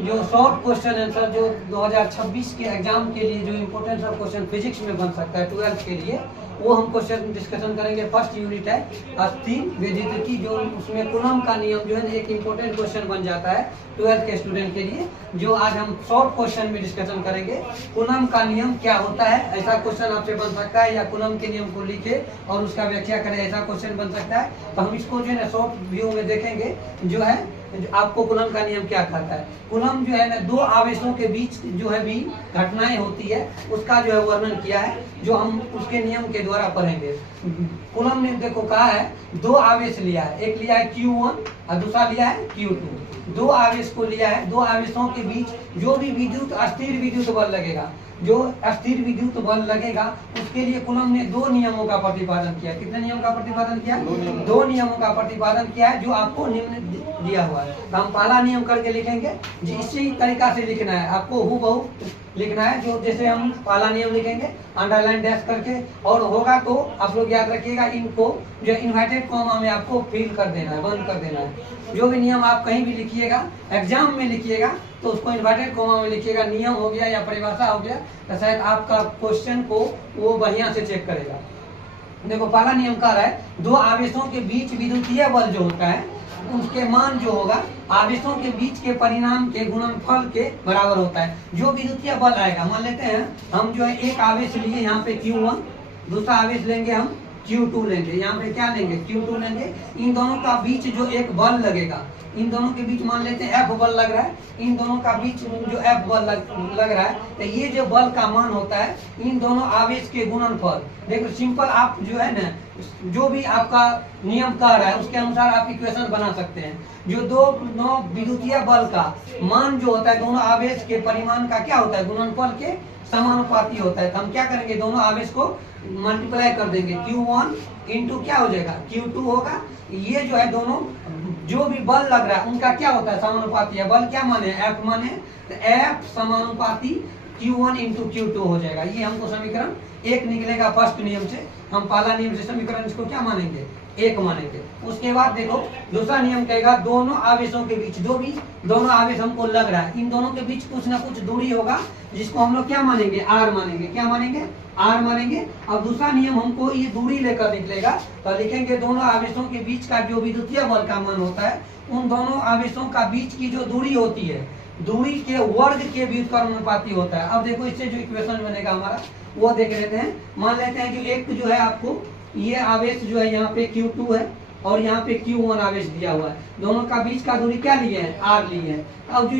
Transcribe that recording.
जो short question answer जो 2026 के एग्जाम के लिए जो इम्पोर्टेंट सा क्वेश्चन फिजिक्स में बन सकता है 12th के लिए, वो हम क्वेश्चन डिस्कशन करेंगे। फर्स्ट यूनिट है अस्थिर विद्युत, जो उसमें कूलम का नियम जो है ना एक इम्पोर्टेंट क्वेश्चन बन जाता है 12th के स्टूडेंट के लिए, जो आज हम शॉर्ट क्वेश्चन में डिस्कशन करेंगे। कूलम का नियम क्या होता है, ऐसा क्वेश्चन आपसे बन सकता है, या कूलम के नियम को लिखे और उसका व्याख्या करें, ऐसा क्वेश्चन बन सकता है। तो हम इसको जो है ना शॉर्ट व्यू में देखेंगे, जो है आपको कूलम का नियम क्या कहता है। कूलम जो है ना दो आवेशों के बीच जो है भी घटनाएं होती है, उसका जो है वर्णन किया है, जो हम उसके नियम के द्वारा पढ़ेंगे। कूलम ने देखो कहा है दो आवेश लिया है, एक लिया है Q1 और दूसरा लिया है Q2। दो आवेश को लिया है, दो आवेशों के बीच जो भी विद्युत अस्थिर विद्युत बल लगेगा, जो अस्थिर विद्युत बल लगेगा, उसके लिए कूलम ने दो नियमों का प्रतिपादन किया। कितने नियम का प्रतिपादन किया? दो नियमों का प्रतिपादन किया है, जो आपको निम्न दिया हुआ है। तो हम पहला नियम करके लिखेंगे, इसी तरीका से लिखना है आपको, हूबहू लिखना है। जो जैसे हम पहला नियम लिखेंगे अंडरलाइन डैश करके, और होगा तो आप लोग याद रखिएगा, इनको जो इन्वर्टेड कॉमा में आपको फिल कर देना है, बंद कर देना है। जो भी नियम आप कहीं भी लिखिएगा, एग्जाम में लिखिएगा तो उसको इन्वर्टेड कॉमा में लिखिएगा। नियम हो गया या परिभाषा हो गया, तो शायद आपका क्वेश्चन को वो बढ़िया से चेक करेगा। देखो पहला नियम कह रहा है दो आवेशों के बीच विद्युतीय बल जो होता है, उसके मान जो होगा आवेशों के बीच के परिणाम के गुणनफल के बराबर होता है। जो विद्युतीय बल आएगा, मान लेते हैं हम जो है एक आवेश लिए यहाँ पे Q1, दूसरा आवेश लेंगे हम Q2 लेंगे, यहाँ पे क्या लेंगे Q2 लेंगे। इन दोनों का बीच जो एक बल लगेगा, इन दोनों के बीच मान लेते हैं F बल लग रहा है, इन दोनों का बीच जो F बल लग रहा है, तो ये जो बल का मान होता है इन दोनों आवेश के गुणनफल। देखो सिंपल, आप जो है ना जो भी आपका नियम कह रहा है उसके अनुसार आप इक्वेशन बना सकते हैं। जो दोनों विद्युतीय बल का मान जो होता है दोनों आवेश के परिमाण का क्या होता है, गुणनफल के समानुपाती होता है। तो हम क्या करेंगे, दोनों आवेश को मल्टीप्लाई कर देंगे, Q1 इंटू क्या हो जाएगा Q2 होगा। ये जो है दोनों जो भी बल लग रहा है उनका क्या होता है, समानुपाती है। बल क्या माने, F माने, तो F समानुपाती Q1 इंटू Q2 हो जाएगा। ये हमको समीकरण एक निकलेगा फर्स्ट नियम से। हम पहला नियम से समीकरण इसको क्या मानेंगे, एक मानेंगे। उसके बाद देखो दूसरा नियम कहेगा दोनों आवेशों के बीच, जो भी दोनों आवेश हमको लग रहा है, इन दोनों के बीच कुछ ना कुछ दूरी होगा, जिसको हम लोग क्या मानेंगे, R मानेंगे। क्या मानेंगे, R मानेंगे। अब दूसरा नियम हमको ये दूरी लेकर निकलेगा, तो लिखेंगे दोनों आवेशों के बीच का जो विद्युतीय बल का मान होता है, उन दोनों आवेशों का बीच की जो दूरी होती है, दूरी के वर्ग के व्युत्क्रमानुपाती होता है। अब देखो इससे जो इक्वेशन बनेगा हमारा वो देख लेते हैं। मान लेते हैं कि एक जो है आपको ये आवेश जो है यहाँ पे Q2 है और यहाँ पे Q1 आवेश दिया हुआ है, दोनों का बीच का दूरी क्या लिए है, R लिए है। अब जो